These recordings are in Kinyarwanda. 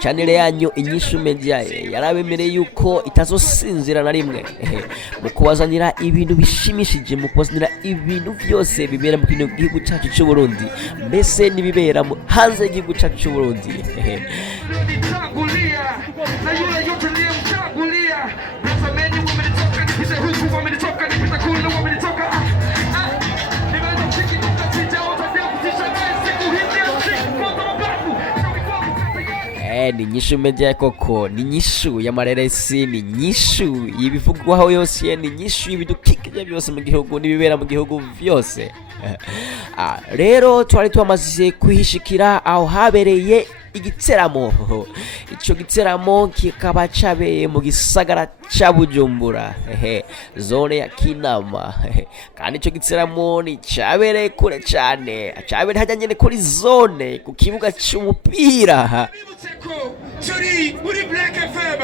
channel yanyu Inyishu Media yarabemereye yuko itazosinzira na rimwe mu kubazanira ibintu bishimishije, mu kubazanira ibintu byose bibera mu gihugu cyacu cy'u Burundi, mbese nibibera hanze y'igihugu cyacu cy'u Burundi. Ni Inyishu Media koko, ni Inyishu y'amareresi, ni Inyishu y'ibivugwaho yose, ni Inyishu y'ibidukikije byose mu gihugu n'ibibera mu gihugu byose. Rero twari twamaze kwihishikira aho habereye igiteramo. Ico giteramo kikaba cabeye mu gisagara ca Bujumbura, zone ya Kinama. Kandi ico giteramo ni cabereye kure cane, cabereye hajyanye kuri zone ku kibuga c'umupira. Turi muri Black FM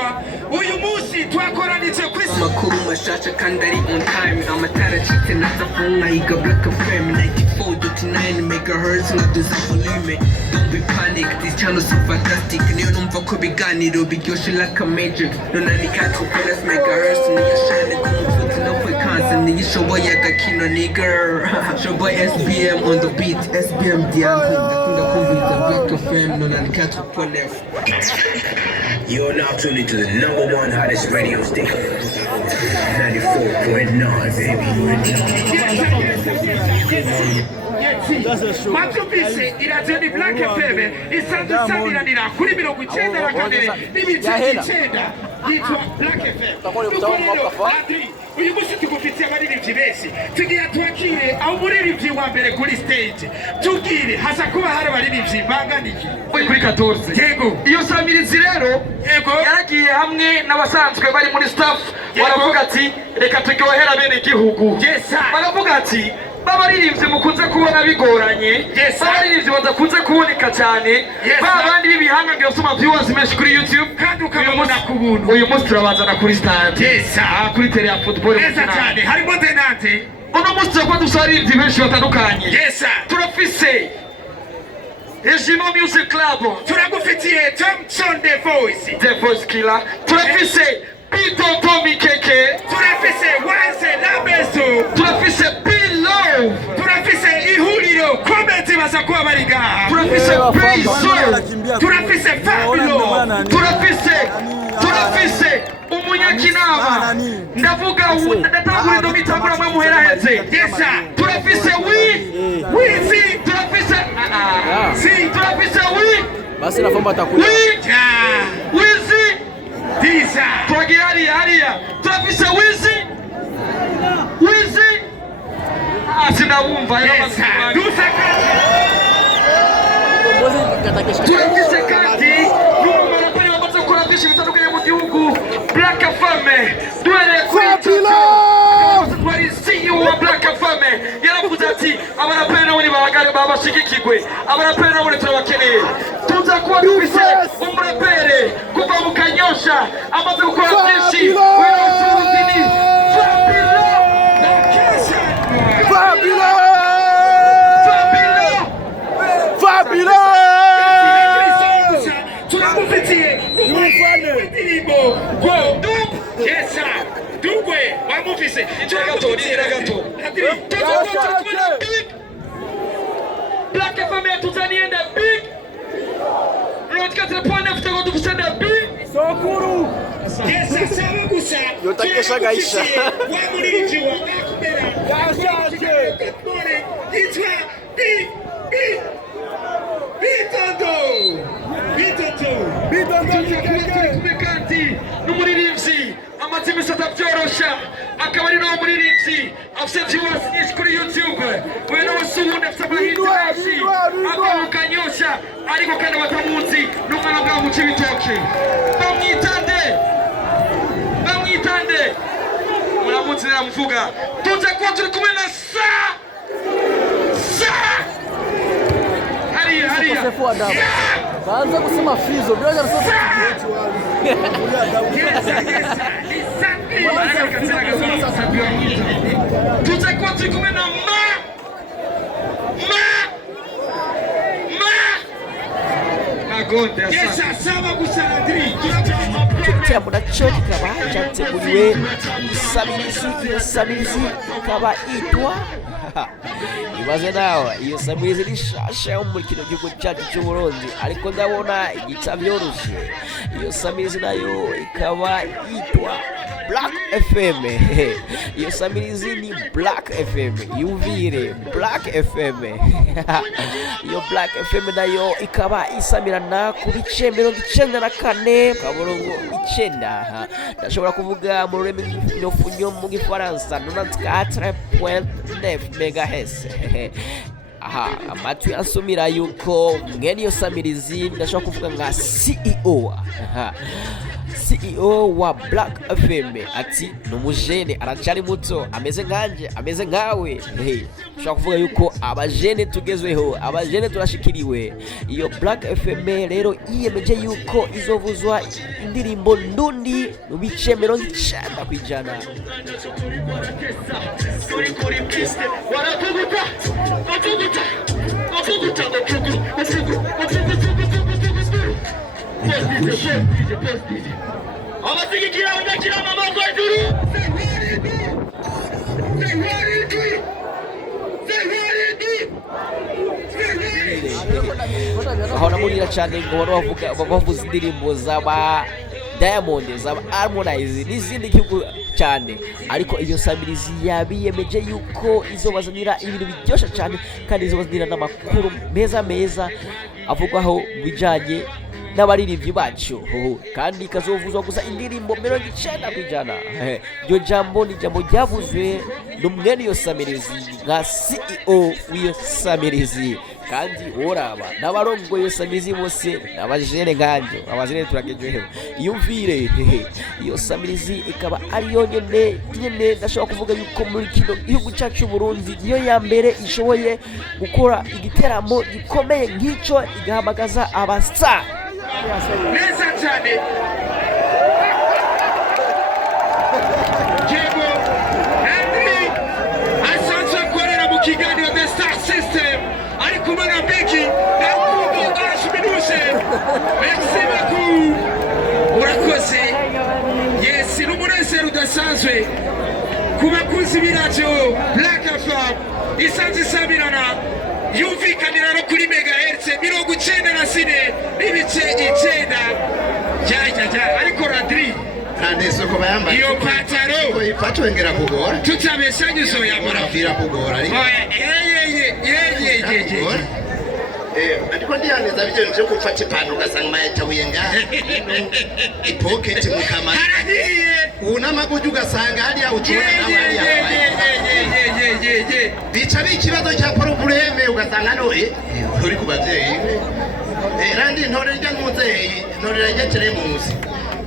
uyu munsi twakoranije kwisi makuru mashasha kandi ari on time, amatara cite natafunga higa Black FM 94.9 megahertz na volume. Don't be panic, this channel so fantastic, niyo numva ko biganiro biryoshe like a magic. Nonani katu plus megahertz niyo shine kumufuti no frequency niyo shoboye agakino nigga. Shoboy SBM on the beat, SBM Diamond ndakunda kumvira Black FM nonani katu plus. You're now tuned into the #1 hottest radio station, 94.9, baby. Matubise irazeni Black FM isanzwe sabiranira kuri 94 n'ibice 9 yitwa Black FM. Uyu munsi tugufitiye abaririmbyi benshi, tugiye twakire aho umuririmbyi wa mbere kuri stage. Tubwire haza kuba hari abaririmbyi banganiki kuri 14. Yego iyo samirizi rero yaragiye hamwe n'abasanzwe bari muri staff, baravuga ati reka turyohera bene igihugu. Baravuga ati babaririmbyi mukunze kubona bigoranye, babaririmbyi badakunze kuboneka cyane, babandi b'ibihanga ngiye soma viewers menshi kuri YouTube kandi ukabona ku buntu. Uyu munsi turabazana kuri stand, kuri tele ya football cyane harimo denante. Uno munsi ko dusaririmbyi benshi batandukanye. Turafise Jibu Music Club, turagufitiye Thompson The Voice Killer, turafise Pito Tommy Keke, turafise Wanse La Maison, turafise Love, turafise ihuriro komenti basakuba bariga, turafise Praise, turafise Fabio, turafise Mukinama, ndavuga ndatangura ndo mitangura mwe muheraheze. Turafise wizi, turafise turafise basi na fomba takula wizi tisa twagiari haria, turafise wizi sinabumva turafise kandi n'umumaro kuri bamaze gukora byinshi bitandukanye mu gihugu. Black FM duhereye kuri twari CEO wa Black FM yaravuze ati abaraperi nabo babashigikirwe, abaraperi nabo turabakeneye. Tuza kuba dufise umuraperi kuva mu Kanyosha amaze gukora byinshi Black FM tutanienda big. Rotkatre point after go to send a big. Sokuru. Sawa gusa. Yotakesha gaisha. Wa muriji wa kumera. Gashaje. Itwa big. Bitondo. Numuririmbyi amazimi satabyorosha akaba ari no muririmbyi afite viewers nyinshi kuri YouTube. Wena wasuhunda afite abahitashi akanyosha ariko kandi batamuzi n'umwana bwa mu Cibitoke. Bamwitande muramuzi namuvuga. Tuza kwa turi kumwe na Haria baanza kusema fizzo bila kusema tutakuwa tukume na magonde sawa igiteramo nacyo kikaba cyateguriwe isamirizi. Iyo samirizi ikaba yitwa ibaze nawe, iyo samirizi ni shasha yo muri kino gihugu cyacu cy'Uburundi, ariko ndabona igitabyoroshye. Iyo samirizi nayo ikaba yitwa Black FM. Iyo samirizi ni Black FM, yumvire Black FM. Iyo Black FM nayo ikaba isamirana ku bice 94 kaborongo 9. Ndashobora kuvuga mu rurimi rw'ifunyo mu gifaransa 94.9 MHz. Aha, amatwi ansumira yuko mwene iyo samirizi ndashobora kuvuga nka CEO. CEO wa Black FM ati numujene aracari muto, ameze nkanje, ameze nkawe. Ushaka kuvuga yuko abajene tugezweho, abajene turashikiriwe. Iyo Black FM rero yiyemeje yuko izovuzwa indirimbo ndundi mu bice 90%. Abasigikira undakira amaboko hejuru. Aho namurira cyane ngo bari bavuza indirimbo z'aba Diamond, z'aba Harmonize n'izindi gihugu cyane, ariko iyo samirizi yabiyemeje yuko izobazanira ibintu biryoshye cyane kandi izobazanira n'amakuru meza avugwaho bijanye n'abaririmbyi bacu, kandi ikazovuzwa gusa indirimbo 90%. Iryo jambo ni jambo ryavuzwe n'umwene iyo samirizi nka CEO w'iyo samirizi, kandi uraba n'abarongo iyo samirizi bose n'abajene nkanje, abajene turagejeho. Yumvire iyo samirizi ikaba ari yonyene ndashobora kuvuga yuko muri kino gihugu cyacu cy'Uburundi niyo ya mbere ishoboye gukora igiteramo gikomeye nk'icyo, igahamagaza abasa neza cyane. Jibu asanzwe akorera mu kiganiro The Star System, ari kumwe na Beki na Kubo arashimidushe. Merci beaucoup, urakoze. Yes, n'umunezero udasanzwe ku bakunzi b'iradiyo Black FM isanzwe isamirana, yumvikanira no kuri megahertz 94 n'ibice 9. Ariko Radri Kandeso ko bayambaye iyo pataro ko ifatwe ngera kugora tutabesanye uzoyambara vira kugora ariko ariko ndiyaneza byo nje gufata ipantaro ugasanga mayatabuye ngaha ipocket mu kamara unamaguju ugasanga hariya ucona nawe hariya bica bikibazo cya probleme ugasanga no uri kubavyeyi randi ntore rya muzeyi ntore rya teremusi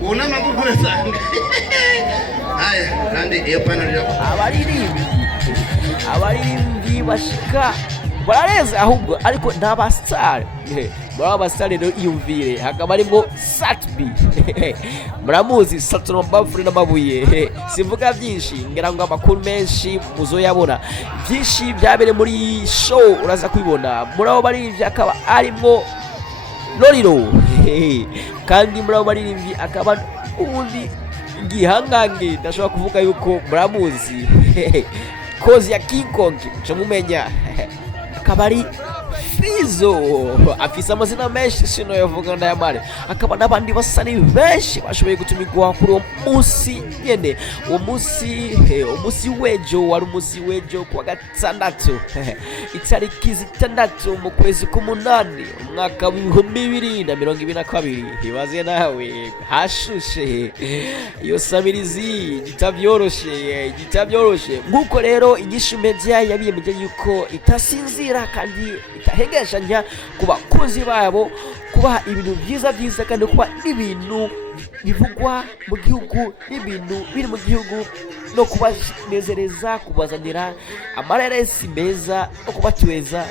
unamaguju ugasanga aya randi iyo pantaro abaririmbyi bashika barareza ahubwo, ariko n'abastar. Muri abastar rero iyumvire hakaba arimo Satbi. Muramuzi Satron Bafuri n'amabuye. Sivuga byinshi, ngira ngo amakuru menshi muzoyabona. Byinshi byabere muri show uraza kwibona. Muri abo baririmbyi akaba arimo Loriro. Kandi muri abo baririmbyi akaba ubundi gihangange ndashobora kuvuga yuko muramuzi. Kozi ya King Kong mumenya. Akaba ari Fizzo, afise amazina menshi sino yavuga ndayamare. Akaba n'abandi basani benshi bashoboye gutumigwa kuri uwo munsi nyene. Uwo munsi wejo wari umunsi wejo kwa gatandatu itariki 6 mu kwezi k'umunani umwaka w'ibihumbi 2022. Ibaze nawe hashushe iyo samirizi gitabyoroshe nk'uko rero Inyishu Media yabiyemeje yuko itasinzira kandi itahegeshanya ku bakunzi babo, kubaha ibintu byiza kandi kuba ibintu bivugwa mu gihugu n'ibintu biri mu gihugu, no kubanezereza, kubazanira amareresi meza no kubatweza.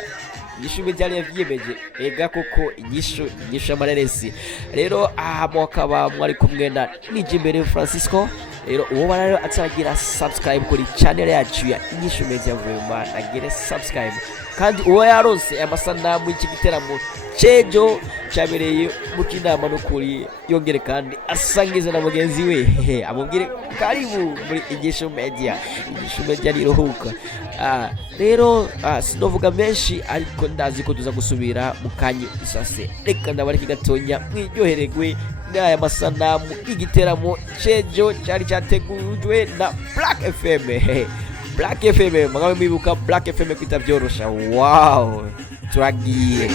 Inyishu Media yabiyemeje ega koko inyishu amareresi. Rero aha mukaba mwari kumwe na Nijimbe Francisco rero uwo barayo ataragira subscribe kuri channel yacu ya Inyishu Media vraiment agire subscribe kandi uwo yaronse amasanamu y'igiteramo cejo cyabereye Mukinama no kuri yongere kandi asangize na mugenzi we amubwire karibu muri Inyishu Media. Inyishu Media niruhuka. Rero sinovuga menshi ariko ndazi ko tuza gusubira mukanye isase. Reka ndabareke gatonya mwiryohererwe n'aya masanamu y'igiteramo cejo cyari cyategujwe na Black FM. Black FM, mwangawe mwibuka Black FM kwita byorosha. Wow, turagiye.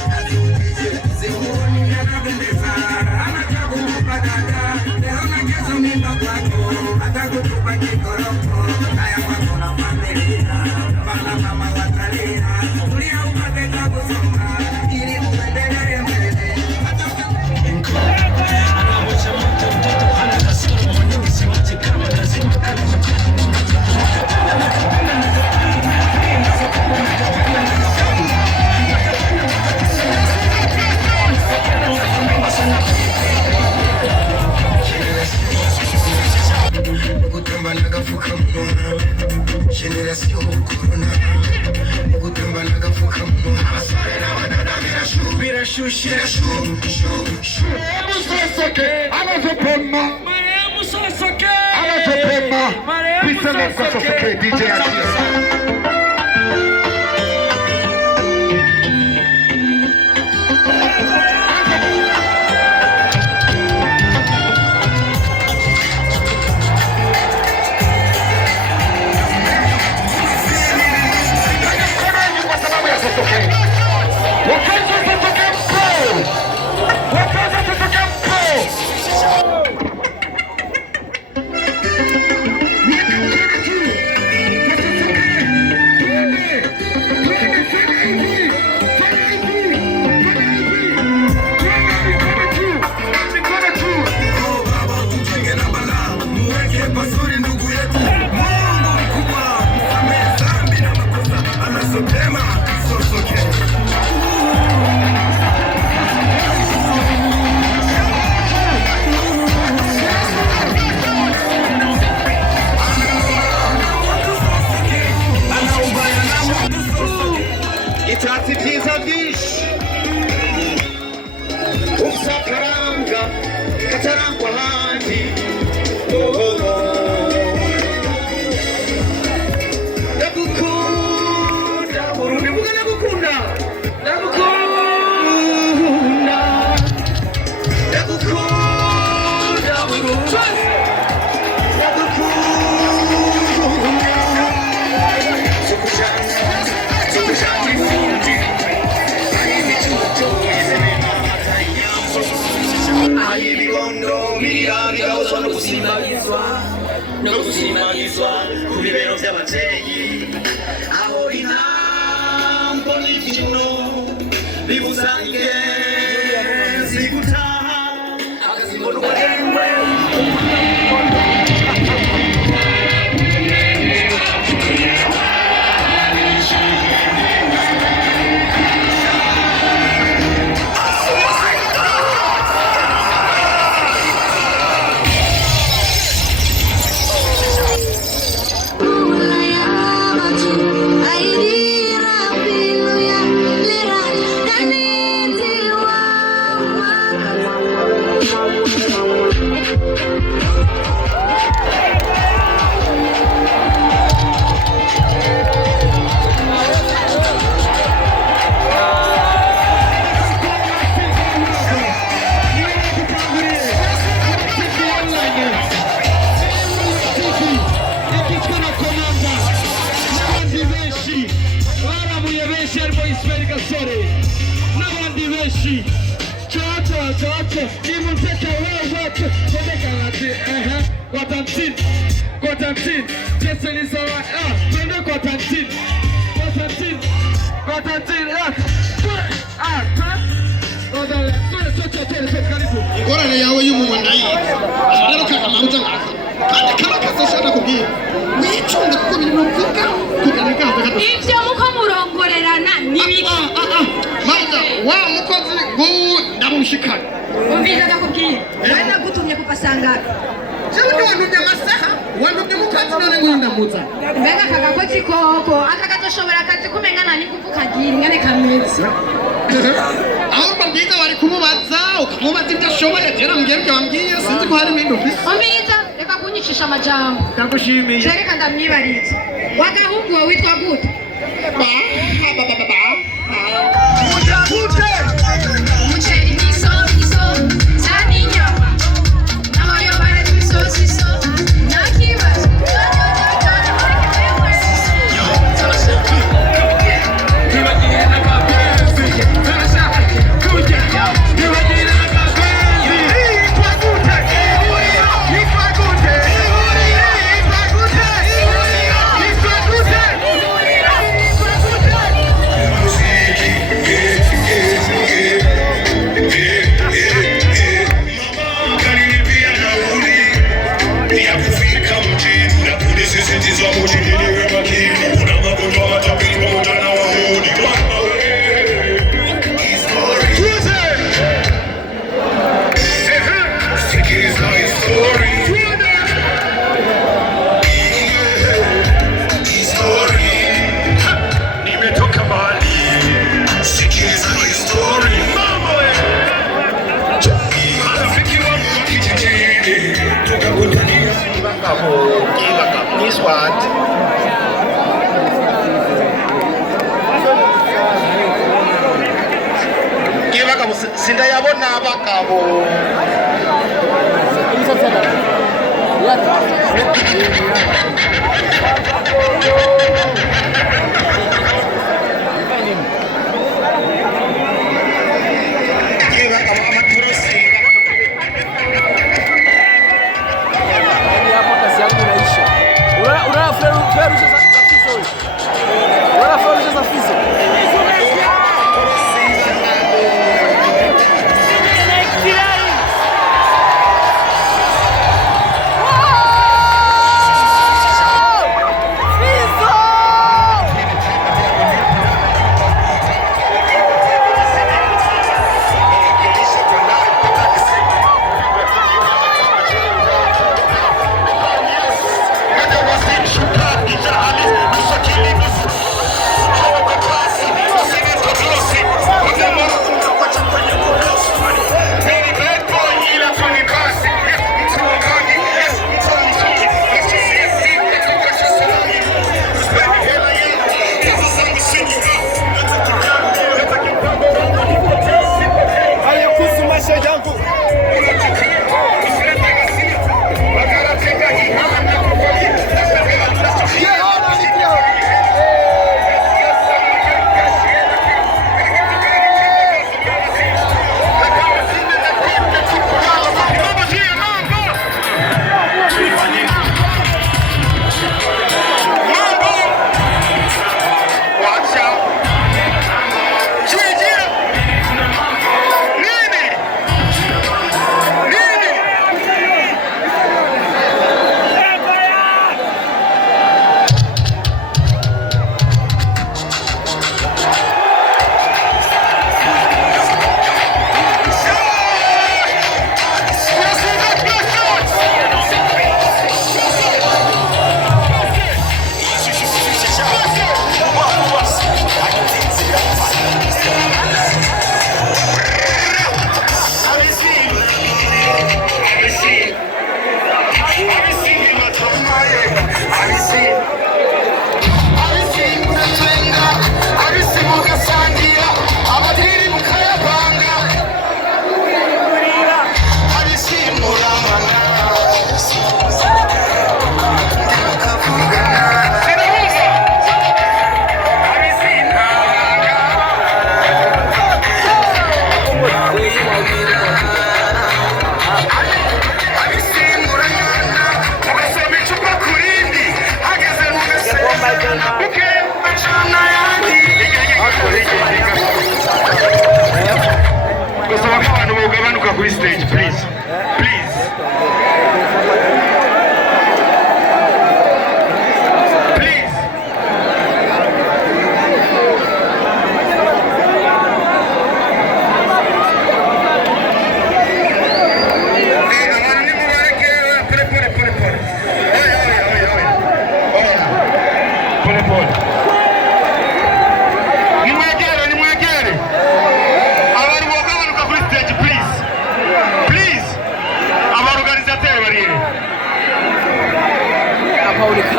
no gusimagizwa ku bibero by'ababyeyi aho intambo n'imbyino bibusange zigutaha akazimbona uburengwe ingorane yawe y'umuntu ndayizi rero kakamaruza ngaka kandi kaba kasashana kubwira wicunde kuko biri mu mvuga kuganika hagati ivyo muko murongorerana nibiki maza wa mukozi ndamushikana umvira ndakubwira wenda gutumye kupasangana jewe none amasaha none ngo ndamutsa mbega kagakoti koko aka gatoshobora akazi kumengana n'ikuvu kagira ingane kameze ahubwo bwiza wari kumubaza ukamubaza ibyo ashoboye jera mbwira ibyo wambwiye sinzi ko hari ibindi ufise umbiza reka kunyicisha amajambo ndagushimiye reka ndamwibariza wagahungu wawe witwa gute umuceri n'iso cyane inyama naho yo barata iso nta kibazo sindayabona abagabo Fizzo!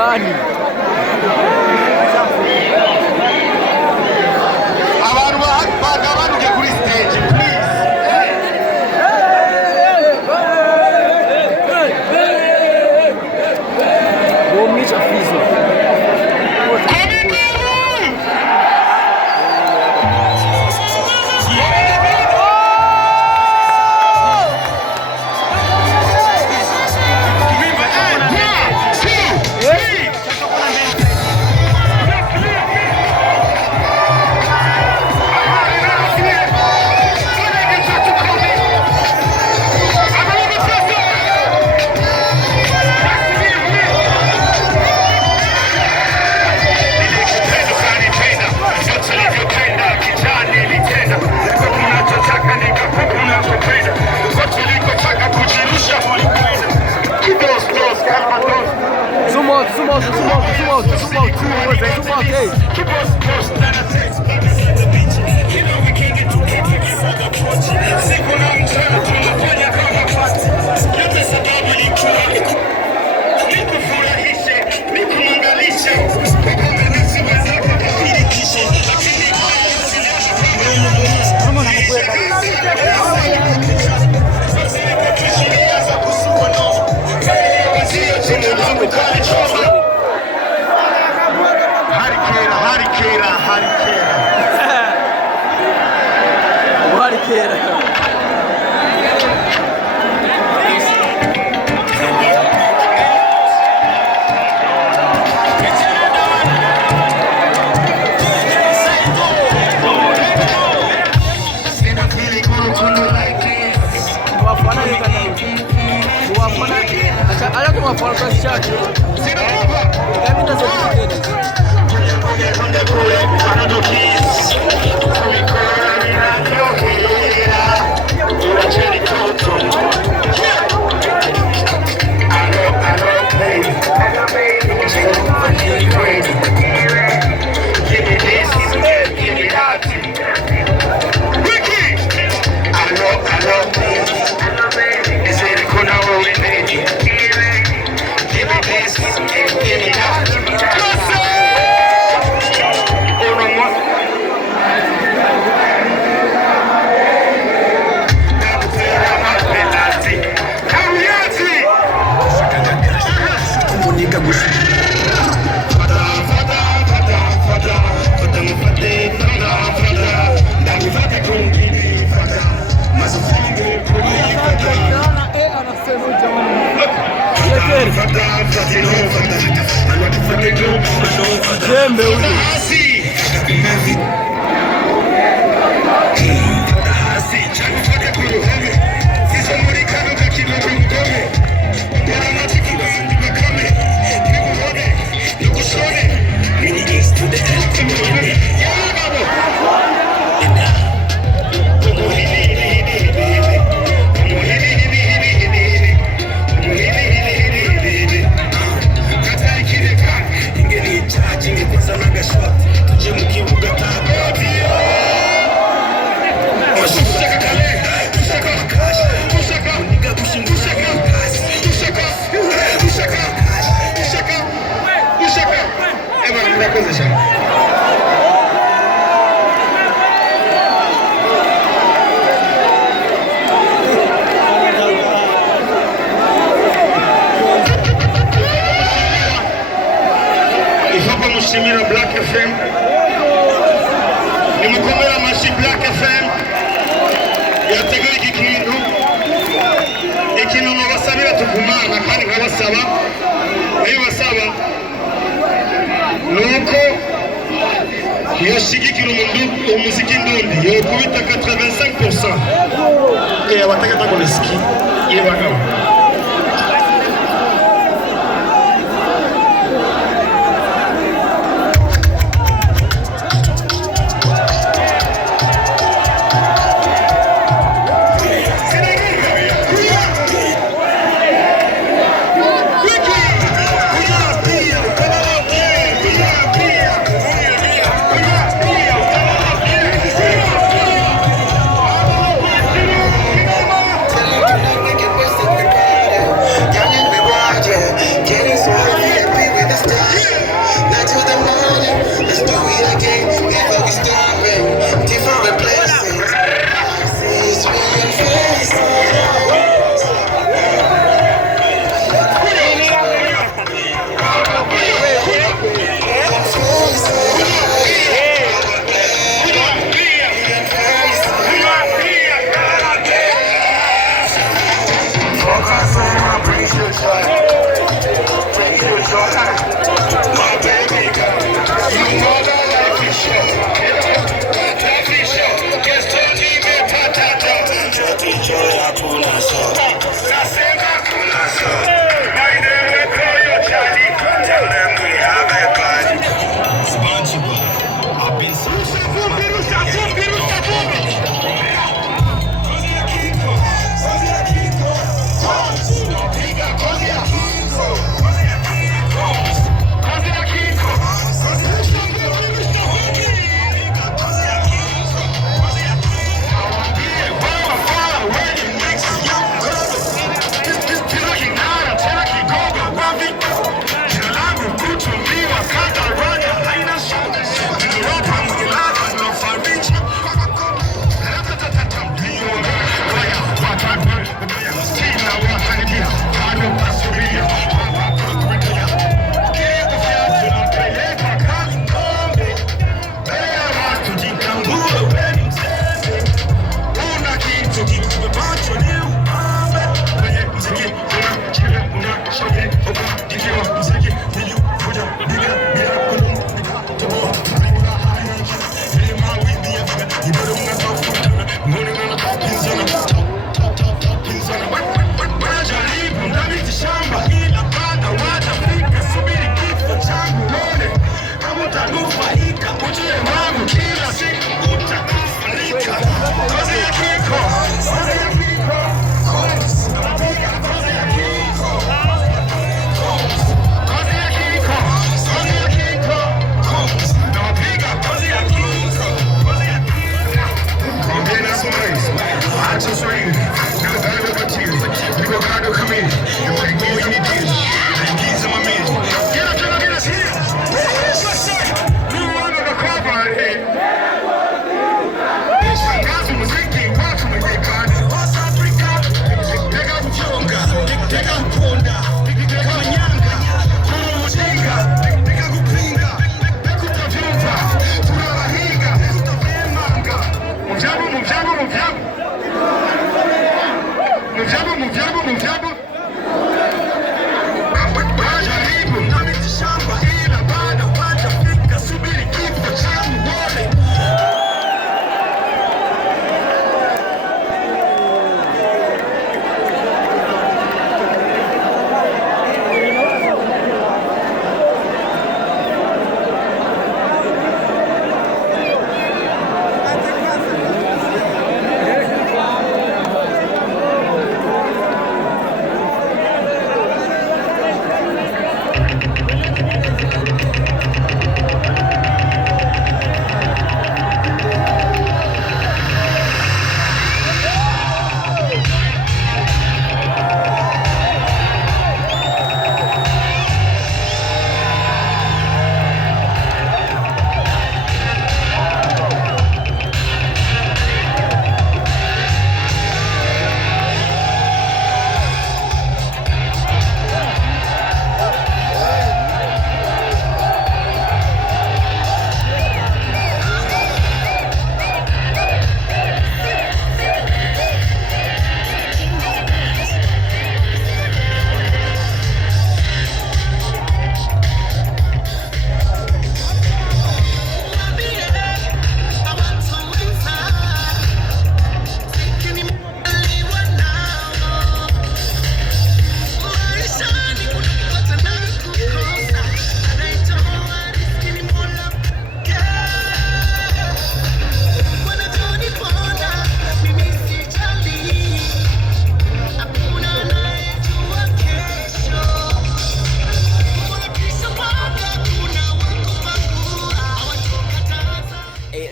cyane. Abantu bagabanuke kuri stage please. Umwica fizzo.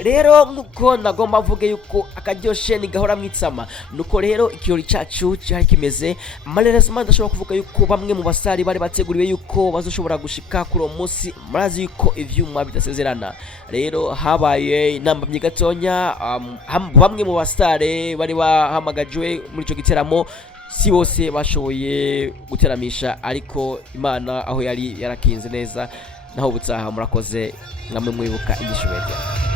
rero nkuko nagomba mvuge yuko akaryoshe nigahora mwitsama nuko rero ikirori cacu cyari kimeze malheureusement ndashobora kuvuga yuko bamwe mu basari bari bateguriwe yuko bazoshobora gushika kuri uwo munsi murazi yuko ivyuma bidasezerana rero habaye intambamye gatonya bamwe mu basare bari bahamagajwe muri ico giteramo si bose bashoboye guteramisha ariko Imana aho yari yarakinze neza naho butsaha murakoze ngamwe mwibuka Inyishu Media.